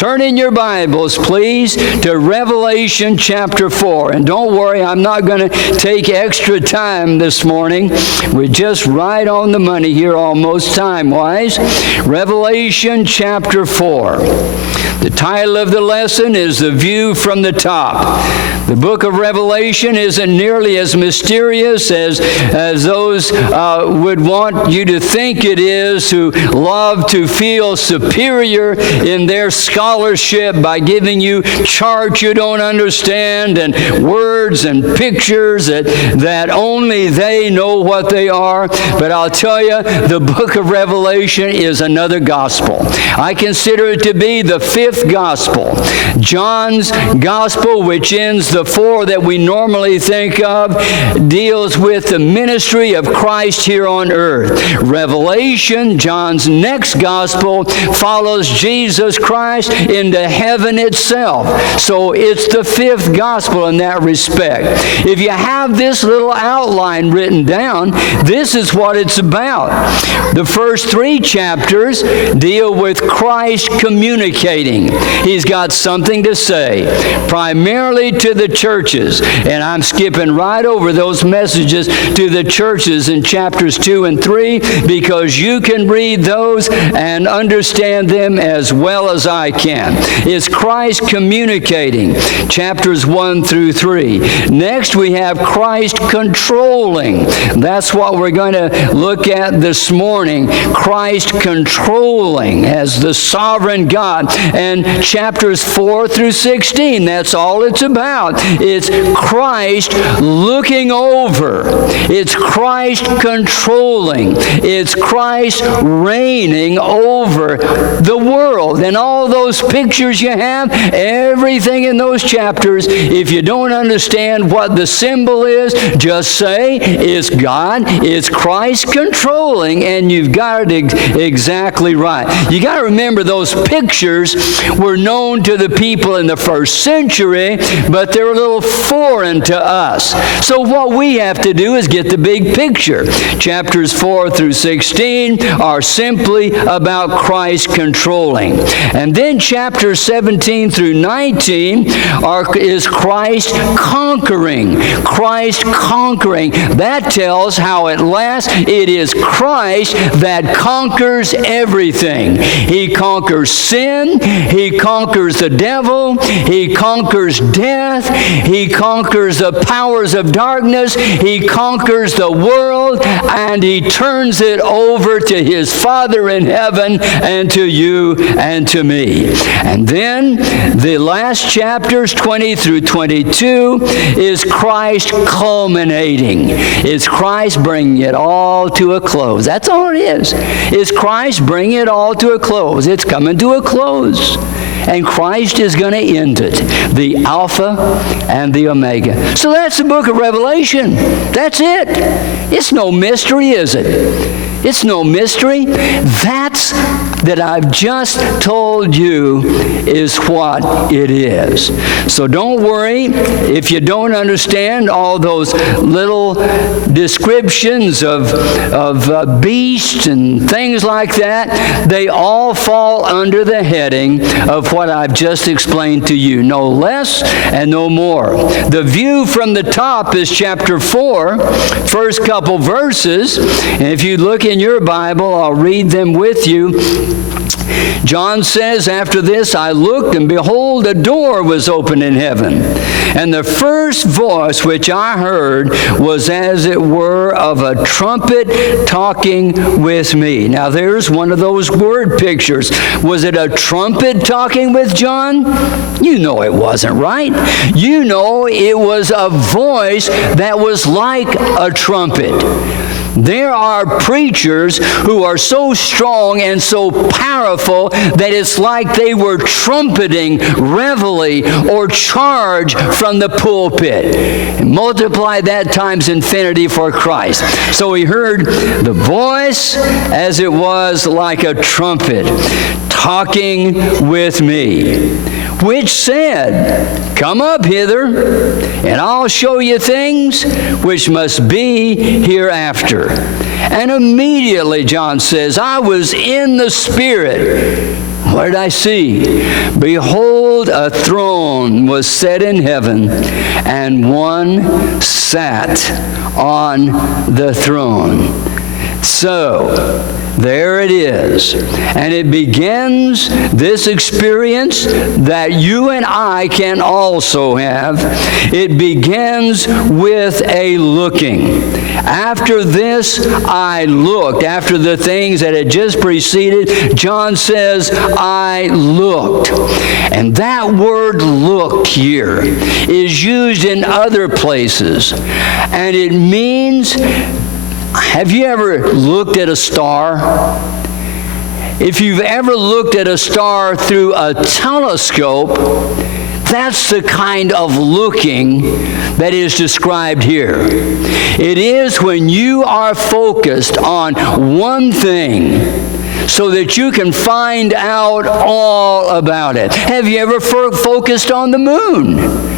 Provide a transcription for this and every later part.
Turn in your Bibles, please, to Revelation chapter 4. And don't worry, I'm not going to take extra time this morning. We're just right on the money here, almost time-wise. Revelation chapter 4. The title of the lesson is The View from the Top. The book of Revelation isn't nearly as mysterious as those would want you to think it is, who love to feel superior in their scholarship by giving you charts you don't understand and words and pictures that only they know what they are. But I'll tell you, the book of Revelation is another gospel. I consider it to be the fifth gospel. John's gospel, which ends the four that we normally think of, deals with the ministry of Christ here on earth. Revelation, John's next gospel, follows Jesus Christ into heaven itself. So it's the fifth gospel in that respect. If you have this little outline written down, this is what it's about. The first three chapters deal with Christ communicating. He's got something to say, primarily to the churches. And I'm skipping right over those messages to the churches in chapters 2 and 3 because you can read those and understand them as well as I can. It's Christ communicating, chapters 1 through 3. Next, we have Christ controlling. That's what we're going to look at this morning. Christ controlling as the sovereign God. And chapters 4 through 16, that's all it's about. It's Christ looking over. It's Christ controlling. It's Christ reigning over the world. And all those pictures you have, everything in those chapters, if you don't understand what the symbol is, just say it's God, it's Christ controlling, and you've got it exactly right. You got to remember those pictures were known to the people in the first century, but they're a little foreign to us. So what we have to do is get the big picture. Chapters 4 through 16 are simply about Christ controlling. And then chapters 17 through 19 is Christ conquering. Christ conquering. That tells how at last it is Christ that conquers everything. He conquers sin. He conquers the devil. He conquers death. He conquers the powers of darkness. He conquers the world, and he turns it over to his Father in heaven and to you and to me. And then the last chapters, 20 through 22, is Christ culminating. It's Christ bringing it all to a close. That's all it is. It's Christ bringing it all to a close. It's coming to a close. And Christ is going to end it. The Alpha and the Omega. So that's the book of Revelation. That's it. It's no mystery, is it? It's no mystery. That I've just told you is what it is. So don't worry if you don't understand all those little descriptions of beasts and things like that. They all fall under the heading of what I've just explained to you. No less and no more. The view from the top is chapter 4, first couple verses. And if you look in your Bible, I'll read them with you. John says, after this I looked, and behold, a door was opened in heaven. And the first voice which I heard was as it were of a trumpet talking with me. Now there's one of those word pictures. Was it a trumpet talking with John? You know it wasn't, right? You know it was a voice that was like a trumpet. There are preachers who are so strong and so powerful that it's like they were trumpeting reveille or charge from the pulpit. And multiply that times infinity for Christ. So he heard the voice as it was like a trumpet talking with me. which said, Come up hither, and I'll show you things which must be hereafter. And immediately, John says, I was in the Spirit. What did I see? Behold, a throne was set in heaven, and one sat on the throne. So, there it is. And it begins this experience that you and I can also have. It begins with a looking. After this, I looked. After the things that had just preceded, John says, I looked. And that word looked here is used in other places. And it means, have you ever looked at a star? If you've ever looked at a star through a telescope, that's the kind of looking that is described here. It is when you are focused on one thing so that you can find out all about it. Have you ever focused on the moon?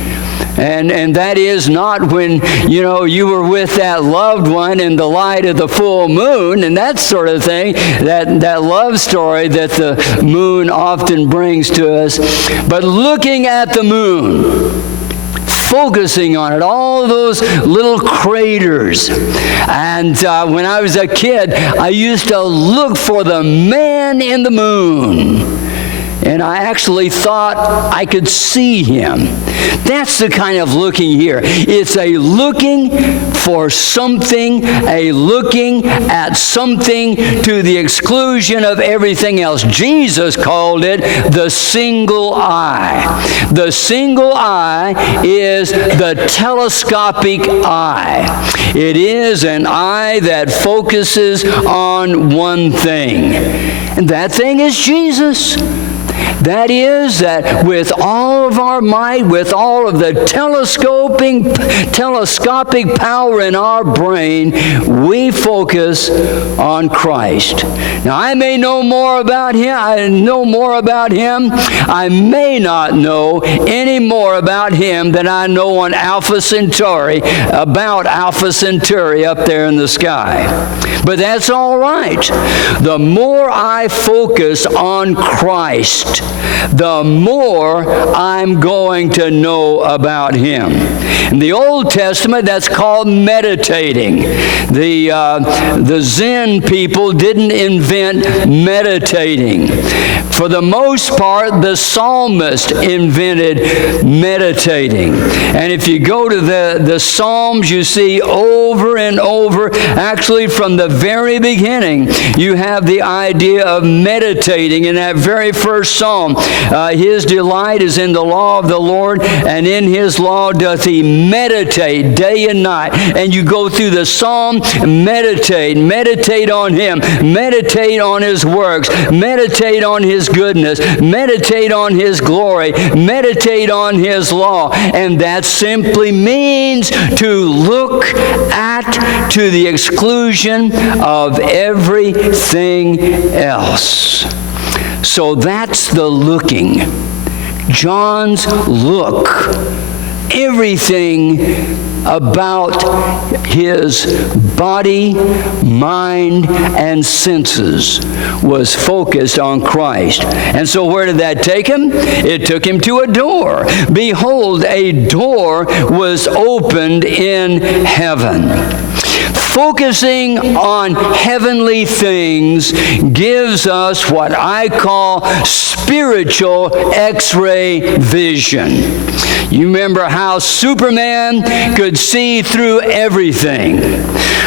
And that is not when, you were with that loved one in the light of the full moon and that sort of thing, that love story that the moon often brings to us. But looking at the moon, focusing on it, all those little craters. And when I was a kid, I used to look for the man in the moon. And I actually thought I could see him. That's the kind of looking here. It's a looking for something, a looking at something to the exclusion of everything else. Jesus called it the single eye. The single eye is the telescopic eye. It is an eye that focuses on one thing. And that thing is Jesus. That is, that with all of our might, with all of the telescopic power in our brain, we focus on Christ. Now, I may know more about Him. I know more about Him. I may not know any more about Him than I know on Alpha Centauri, about Alpha Centauri up there in the sky. But that's all right. The more I focus on Christ, the more I'm going to know about Him. In the Old Testament, that's called meditating. The Zen people didn't invent meditating. For the most part, the psalmist invented meditating. And if you go to the Psalms, you see over and over, actually from the very beginning, you have the idea of meditating. In that very first Psalm, his delight is in the law of the Lord, and in His law doth he meditate day and night. And you go through the Psalm, meditate on Him, meditate on His works, meditate on His goodness, meditate on His glory, meditate on His law. And that simply means to look at to the exclusion of everything else. So that's the looking. John's look. Everything about his body, mind, and senses was focused on Christ. And so where did that take him? It took him to a door. Behold, a door was opened in heaven. Focusing on heavenly things gives us what I call spiritual X-ray vision. You remember how Superman could see through everything.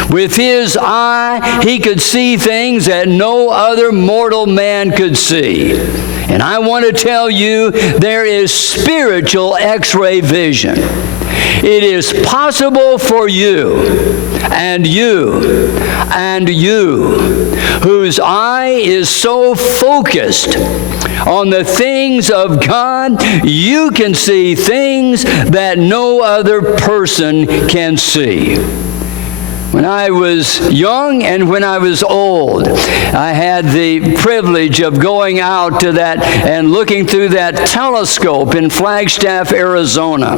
With his eye, he could see things that no other mortal man could see. And I want to tell you, there is spiritual X-ray vision. It is possible for you, whose eye is so focused on the things of God, you can see things that no other person can see. When I was young and when I was old, I had the privilege of going out to that and looking through that telescope in Flagstaff, Arizona.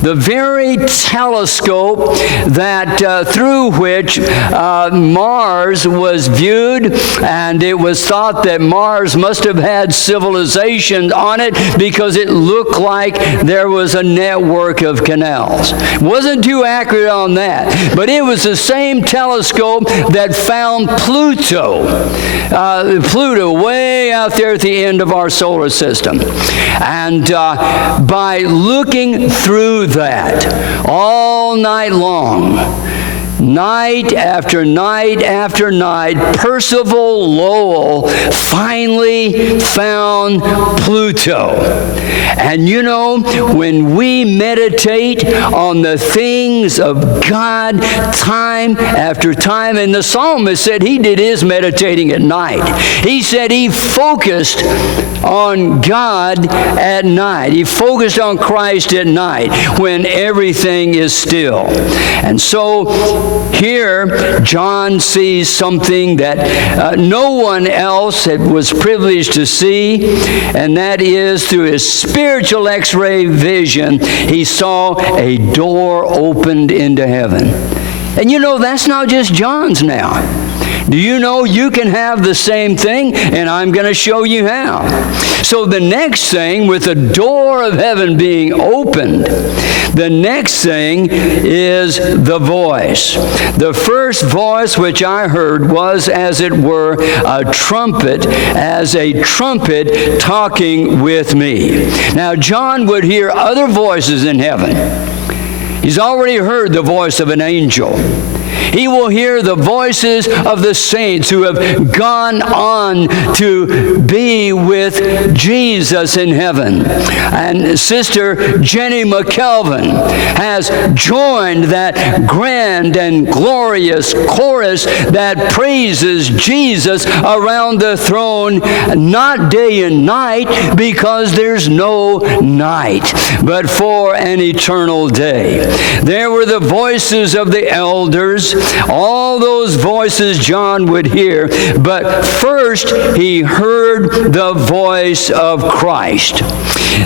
The very telescope that through which Mars was viewed, and it was thought that Mars must have had civilization on it because it looked like there was a network of canals. Wasn't too accurate on that, but it was the same telescope that found Pluto. Pluto way out there at the end of our solar system. And by looking through that all night long, night after night after night, Percival Lowell finally found Pluto. And you know, when we meditate on the things of God time after time, and the psalmist said he did his meditating at night. He said he focused on God at night. He focused on Christ at night when everything is still. And so here, John sees something that no one else was privileged to see, and that is through his spiritual X-ray vision, he saw a door opened into heaven. And you know, that's not just John's now. Do you know you can have the same thing? And I'm going to show you how. So the next thing, with the door of heaven being opened, the next thing is the voice. The first voice which I heard was, as it were, a trumpet, as a trumpet talking with me. Now, John would hear other voices in heaven. He's already heard the voice of an angel. He will hear the voices of the saints who have gone on to be with Jesus in heaven. And Sister Jenny McKelvin has joined that grand and glorious chorus that praises Jesus around the throne, not day and night, because there's no night, but for an eternal day. There were the voices of the elders. All those voices John would hear, but first he heard the voice of Christ.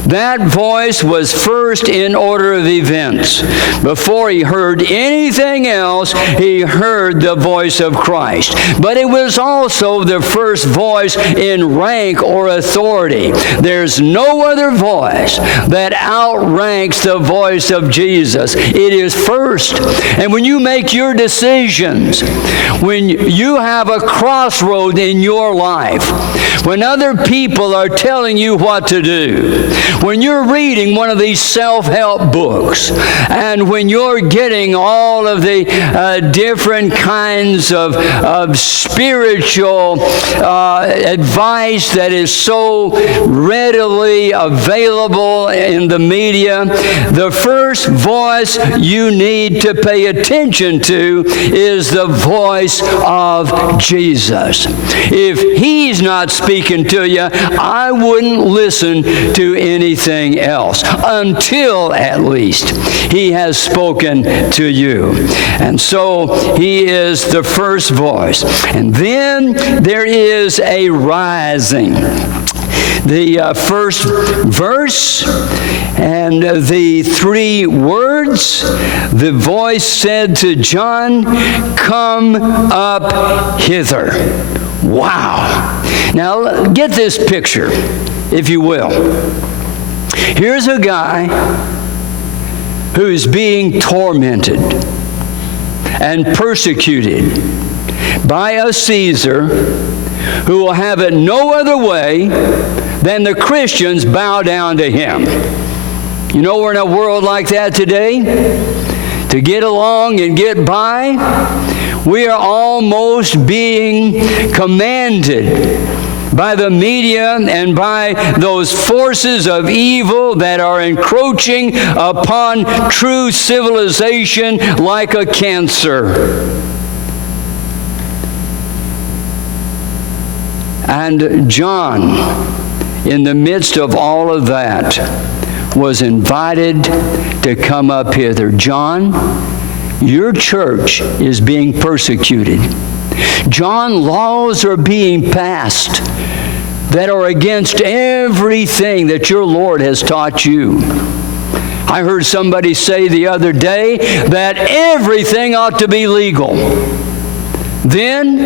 That voice was first in order of events. Before he heard anything else, he heard the voice of Christ. But it was also the first voice in rank or authority. There's no other voice that outranks the voice of Jesus. It is first. And when you make your decisions, when you have a crossroad in your life, when other people are telling you what to do, when you're reading one of these self-help books, and when you're getting all of the different kinds of spiritual advice that is so readily available in the media, the first voice you need to pay attention to is the voice of Jesus. If he's not speaking to you, I wouldn't listen to anything else until at least he has spoken to you. And so he is the first voice. And then there is a rising. The first verse and the three words, the voice said to John, "Come up hither." Wow. Now get this picture, if you will. Here's a guy who's being tormented and persecuted by a Caesar who will have it no other way than the Christians bow down to him. You know, we're in a world like that today. To get along and get by, we are almost being commanded by the media and by those forces of evil that are encroaching upon true civilization like a cancer. And John, in the midst of all of that, was invited to come up hither. John, your church is being persecuted. John, laws are being passed that are against everything that your Lord has taught you. I heard somebody say the other day that everything ought to be legal. Then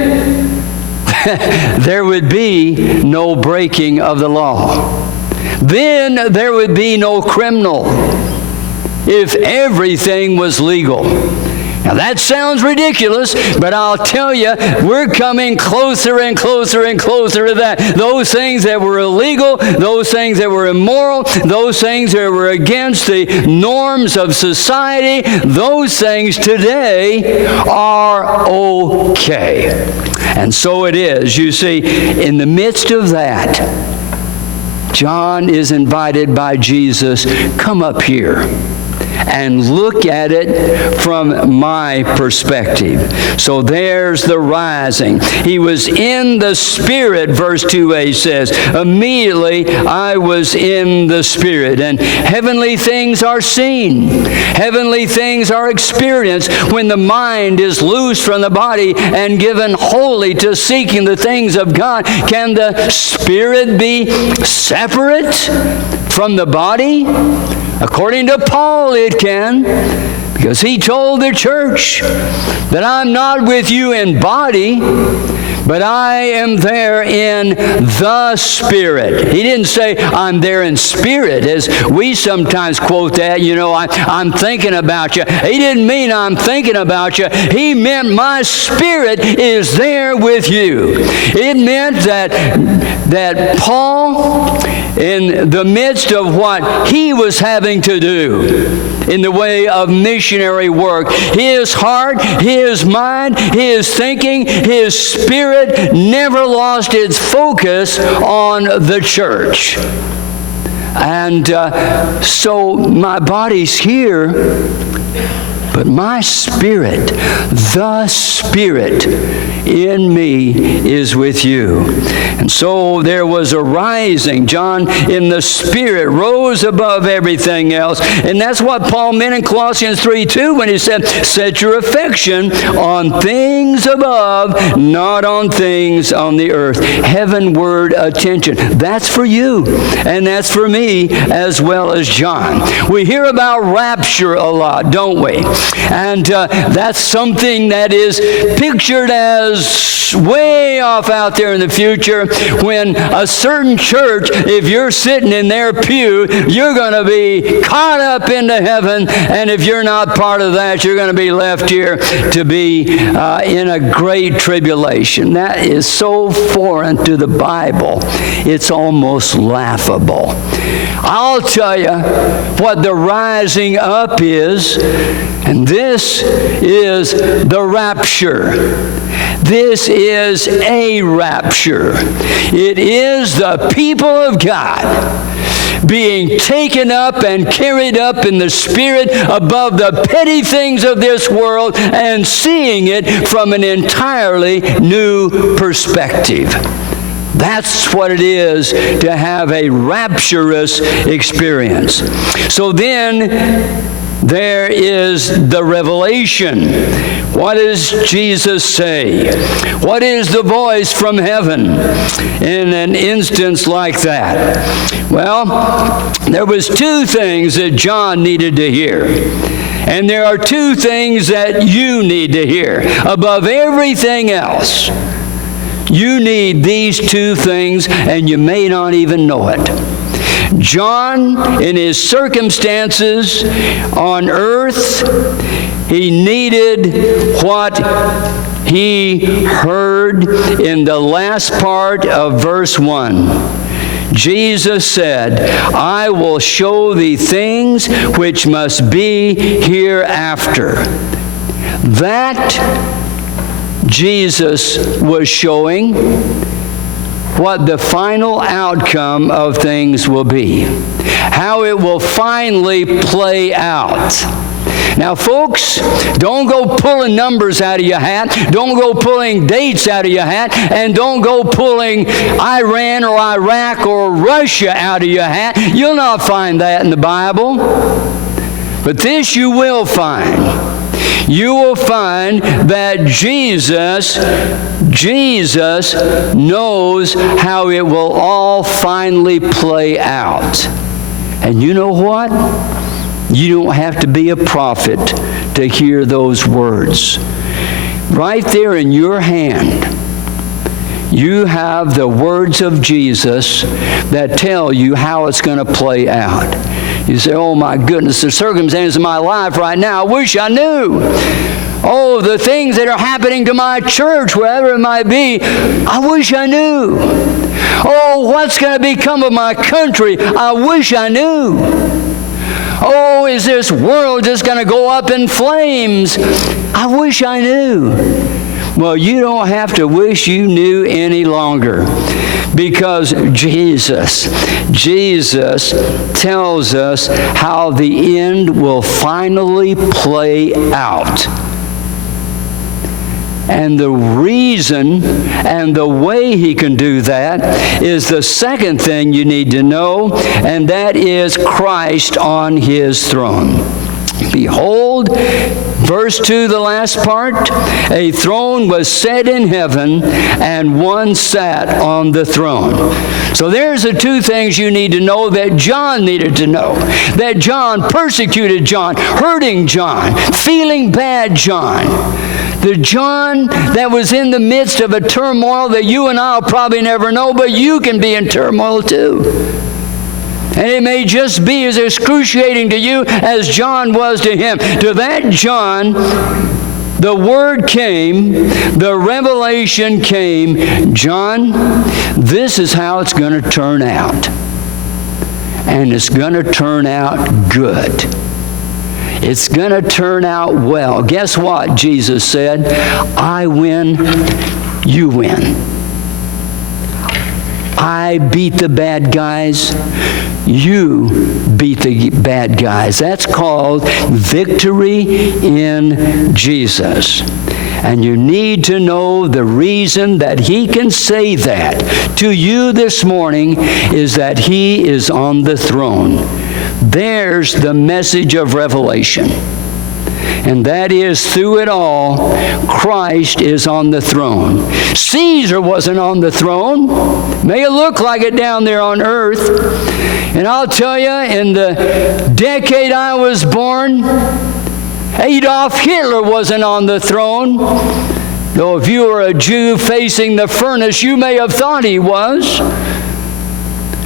there would be no breaking of the law. Then there would be no criminal if everything was legal. Now that sounds ridiculous, but I'll tell you, we're coming closer and closer and closer to that. Those things that were illegal, those things that were immoral, those things that were against the norms of society, those things today are okay. And so it is. You see, in the midst of that, John is invited by Jesus, come up here and look at it from my perspective. So there's the rising. He was in the Spirit, verse 2a says. Immediately I was in the Spirit. And heavenly things are seen. Heavenly things are experienced when the mind is loosed from the body and given wholly to seeking the things of God. Can the Spirit be separate from the body? According to Paul, it can, because he told the church that I'm not with you in body, but I am there in the Spirit. He didn't say I'm there in spirit, as we sometimes quote that, I'm thinking about you. He didn't mean I'm thinking about you. He meant my spirit is there with you. It meant that Paul, in the midst of what he was having to do in the way of missionary work, his heart, his mind, his thinking, his spirit never lost its focus on the church. And so my body's here, but my spirit, the Spirit in me is with you. And so there was a rising. John in the Spirit rose above everything else. And that's what Paul meant in Colossians 3:2 when he said, set your affection on things above, not on things on the earth. Heavenward attention. That's for you. And that's for me as well as John. We hear about rapture a lot, don't we? And that's something that is pictured as way off out there in the future when a certain church, if you're sitting in their pew, you're going to be caught up into heaven, and if you're not part of that, you're going to be left here to be in a great tribulation. That is so foreign to the Bible, it's almost laughable. I'll tell you what the rising up is, and this is the rapture. This is a rapture. It is the people of God being taken up and carried up in the Spirit above the petty things of this world and seeing it from an entirely new perspective. That's what it is to have a rapturous experience. So then there is the revelation. What does Jesus say? What is the voice from heaven in an instance like that? Well, there was two things that John needed to hear. And there are two things that you need to hear above everything else. You need these two things, and you may not even know it. John, in his circumstances on earth, he needed what he heard in the last part of verse 1. Jesus said, I will show thee things which must be hereafter. That Jesus was showing what the final outcome of things will be, how it will finally play out. Now, folks, don't go pulling numbers out of your hat. Don't go pulling dates out of your hat. And don't go pulling Iran or Iraq or Russia out of your hat. You'll not find that in the Bible. But this you will find. you will find that Jesus knows how it will all finally play out. And you know what? You don't have to be a prophet to hear those words. Right there in your hand, you have the words of Jesus that tell you how it's going to play out. You say, oh my goodness, the circumstances of my life right now, I wish I knew. Oh, the things that are happening to my church, wherever it might be, I wish I knew. Oh, what's going to become of my country? I wish I knew. Oh, is this world just going to go up in flames? I wish I knew. Well, you don't have to wish you knew any longer, because Jesus tells us how the end will finally play out. And the reason and the way he can do that is the second thing you need to know, and that is Christ on his throne. Behold, verse 2, the last part, a throne was set in heaven, and one sat on the throne. So there's the two things you need to know that John needed to know. That John persecuted John, hurting John, feeling bad John. The John that was in the midst of a turmoil that you and I will probably never know, but you can be in turmoil too. And it may just be as excruciating to you as John was to him. To that John, the word came, the revelation came. John, this is how it's going to turn out. And it's going to turn out good. It's going to turn out well. Guess what? Jesus said, I win, you win. I beat the bad guys, you beat the bad guys. That's called victory in Jesus. And you need to know the reason that he can say that to you this morning is that he is on the throne. There's the message of Revelation. And that is, through it all, Christ is on the throne. Caesar wasn't on the throne. May it look like it down there on earth. And I'll tell you, in the decade I was born, Adolf Hitler wasn't on the throne. Though if you were a Jew facing the furnace, you may have thought he was.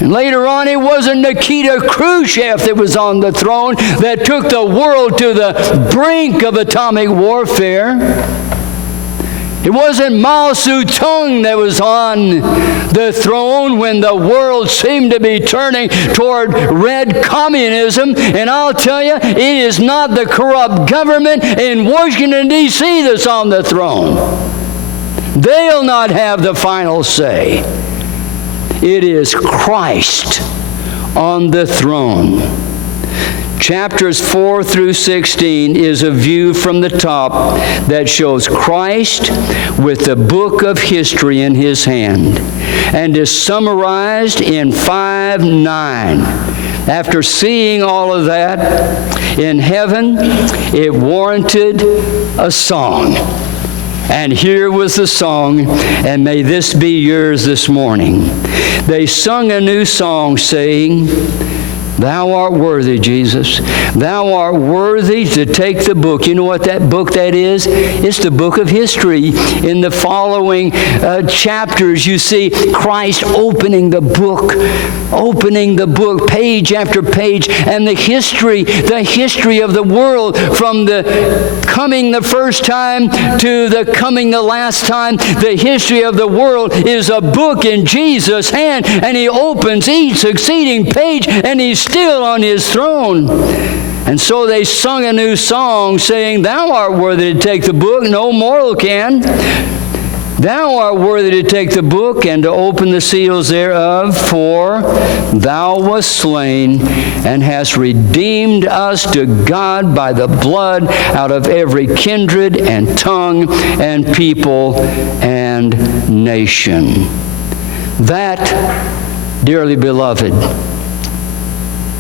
And later on, it wasn't Nikita Khrushchev that was on the throne that took the world to the brink of atomic warfare. It wasn't Mao Zedong that was on the throne when the world seemed to be turning toward red communism. And I'll tell you, it is not the corrupt government in Washington, D.C. that's on the throne. They'll not have the final say. It is Christ on the throne. Chapters 4 through 16 is a view from the top that shows Christ with the book of history in his hand and is summarized in 5:9. After seeing all of that, in heaven, it warranted a song. And here was the song, and may this be yours this morning. They sung a new song saying, Thou art worthy, Jesus. Thou art worthy to take the book. You know what that book that is? It's the book of history. In the following chapters, you see Christ opening the book, page after page, and the history of the world from the coming the first time to the coming the last time. The history of the world is a book in Jesus' hand, and he opens each succeeding page, and he's still on his throne. And so they sung a new song saying, Thou art worthy to take the book, no mortal can. Thou art worthy to take the book and to open the seals thereof, for thou wast slain and hast redeemed us to God by the blood out of every kindred and tongue and people and nation. That, dearly beloved,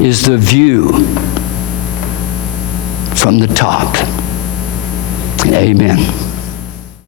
is the view from the top. Amen.